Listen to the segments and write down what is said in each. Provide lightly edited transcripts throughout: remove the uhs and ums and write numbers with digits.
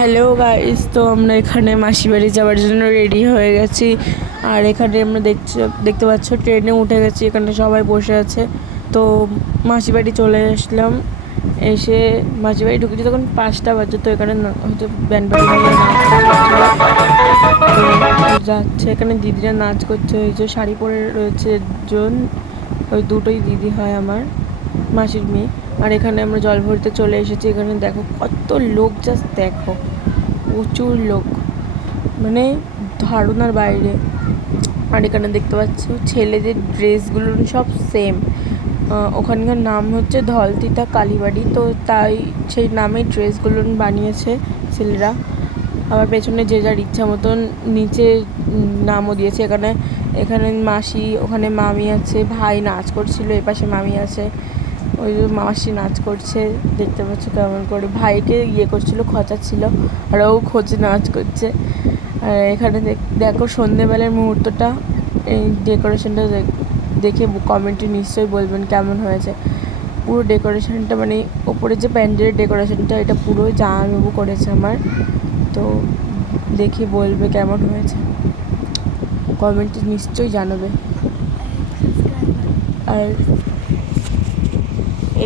Hello guys, তো আমরা এখানে মাসি বাড়ি যাওয়ার জন্য রেডি হয়ে গেছি। আর এখানে আমরা দেখতে পাচ্ছ ট্রেনে উঠে গেছি। এখানে সবাই বসে আছে। তো মাসি বাড়ি চলে আসলাম। এসে মাসি বাড়ি ঢুকেছি তখন 5টা বাজে। তো এখানে হয়তো ব্যান্ড বাড়ি নিয়ে নাচ যাচ্ছে। এখানে দিদিরা নাচ করছে। ওই যে শাড়ি পরে রয়েছে জন, ওই দুটোই দিদি হয় আমার মাসির মেয়ে। আর এখানে আমরা জল ভরতে চলে এসেছি। এখানে দেখো কত লোক, জাস্ট দেখো প্রচুর লোক, মানে ধারণার বাইরে। আর এখানে দেখতে পাচ্ছ ছেলেদের ড্রেসগুলো সব সেম। ওখানকার নাম হচ্ছে ধলতিতা কালীবাড়ি, তো তাই সেই নামেই ড্রেসগুলো বানিয়েছে ছেলেরা। আবার পেছনে যে যার ইচ্ছা মতন নিচে নামও দিয়েছে। এখানে মাসি, ওখানে মামি আছে, ভাই নাচ করছিল, এপাশে মামি আছে, ওই যে মাসি নাচ করছে, দেখতে পাচ্ছ কেমন করে। ভাইকে করছিল, খচাচ্ছিল, আর ও খোঁচে নাচ করছে। আর এখানে দেখো সন্ধেবেলার মুহূর্তটা, এই ডেকোরেশনটা দেখে কমেন্টে নিশ্চয়ই বলবেন কেমন হয়েছে। পুরো ডেকোরেশনটা, মানে ওপরে যে প্যান্ডেলের ডেকোরেশনটা, এটা পুরো জামাইবাবু করেছে আমার। তো দেখে বলবে কেমন হয়েছে, কমেন্টে নিশ্চয়ই জানাবে। আর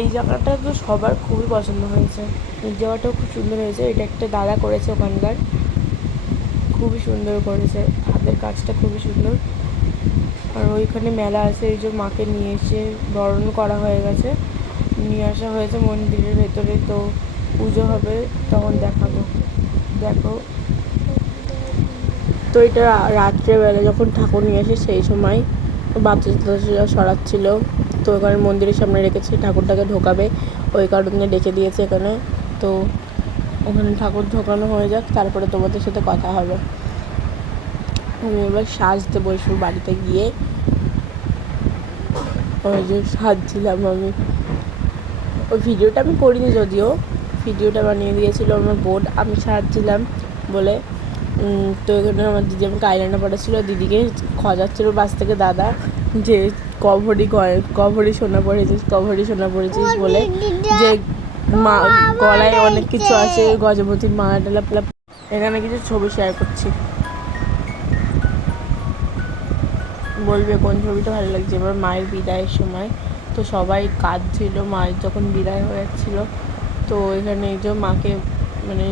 এই জায়গাটা তো সবার খুবই পছন্দ হয়েছে। এই জায়গাটাও খুব সুন্দর হয়েছে। এটা একটা দাদা করেছে ওখানকার, খুবই সুন্দর করেছে, হাতের কাজটা খুবই সুন্দর। আর ওইখানে মেলা আছে। এই যে মাকে নিয়ে এসে বরণ করা হয়ে গেছে, নিয়ে আসা হয়েছে মন্দিরের ভেতরে। তো পুজো হবে, তখন দেখাবো। দেখো, তো এটা রাত্রেবেলা যখন ঠাকুর নিয়ে আসে সেই সময় বাচ্চা সরাচ্ছিল। তো এখানে মন্দিরের সামনে রেখেছে, ঠাকুরটাকে ঢোকাবে, ওই কারণে ডেকে দিয়েছে এখানে। তো ওখানে ঠাকুর ঢোকানো হয়ে যাক, তারপরে তোমাদের সাথে কথা হবে। আমি এবার সাজতে বসবো বাড়িতে গিয়ে। ওই যে সাজছিলাম আমি, ওই ভিডিওটা আমি করিনি, যদিও ভিডিওটা বানিয়ে দিয়েছিল আমার বোন। আমি সাজছিলাম বলে। তো এখানে আমার দিদি আমাকে আইলাইনার পড়াচ্ছিলো, দিদিকে খজাচ্ছিল বাস থেকে দাদা, যে কভরি সোনা পড়েছিস বলে, যে মা গলায় অনেক কিছু আছে, গজপতির মালা টালা। এখানে কিছু ছবি শেয়ার করছি, বলবে কোন ছবিটা ভালো লাগছে। এবার মায়ের বিদায়ের সময়, তো সবাই কাঁদছিল মায়ের যখন বিদায় হয়ে যাচ্ছিল। তো এখানে এই যে মাকে মানে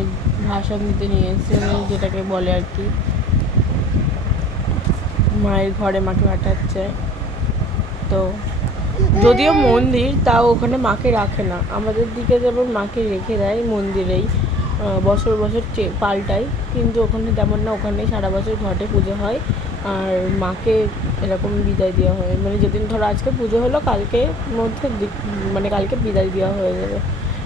ভাষণ দিতে নিয়ে এসেছে, মানে যেটাকে বলে আর কি, মায়ের ঘরে মাকে পাঠাচ্ছে। তো যদিও মন্দির, তাও ওখানে মাকে রাখে না। আমাদের দিকে যেমন মাকে রেখে দেয় মন্দিরেই, বছর বছর পাল্টায়, কিন্তু ওখানে তেমন না। ওখানে সারা বছর ঘটে পুজো হয়, আর মাকে এরকম বিদায় দেওয়া হয়। মানে যেদিন ধরো আজকে পুজো হলো, কালকে মধ্যে মানে কালকে বিদায় দেওয়া হয়ে যাবে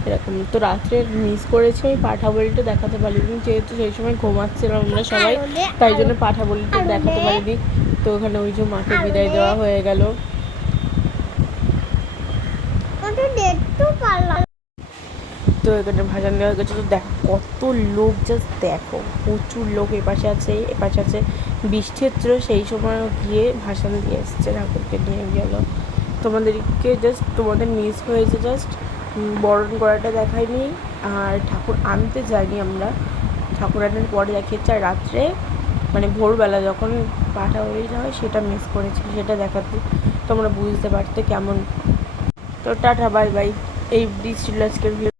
এরকম। তো রাত্রে মিস করেছি আমি পাঠাবলিটা দেখাতে পারিনি, যেহেতু সেই সময় ঘুমাচ্ছিলাম আমরা সবাই, তাই জন্য পাঠাবলিটা দেখাতে পারিনি। তো ওখানে ওই যে মাকে বিদায় দেওয়া হয়ে গেল। তো এখানে ভাষণ দেওয়া হয়ে গেছে। তো দেখো কত লোক, জাস্ট দেখো প্রচুর লোক। এপাশে আছে বৃষ্টি হচ্ছিল, সেই সময় গিয়ে ভাষণ দিয়ে এসছে, ঠাকুরকে নিয়ে গেল। তোমাদের মিস হয়েছে, জাস্ট বরণ করাটা দেখায়নি। আর ঠাকুর আনতে যাইনি আমরা, ঠাকুর আনার পরে দেখিয়েছে। আর রাত্রে মানে ভোরবেলা যখন পাঠাবলিটা হয় সেটা মিস করেছি, সেটা দেখাতে তোমরা বুঝতে পারতে কেমন। তো টাটা, বাই বাই। এই ছিল আজকের ভিডিও।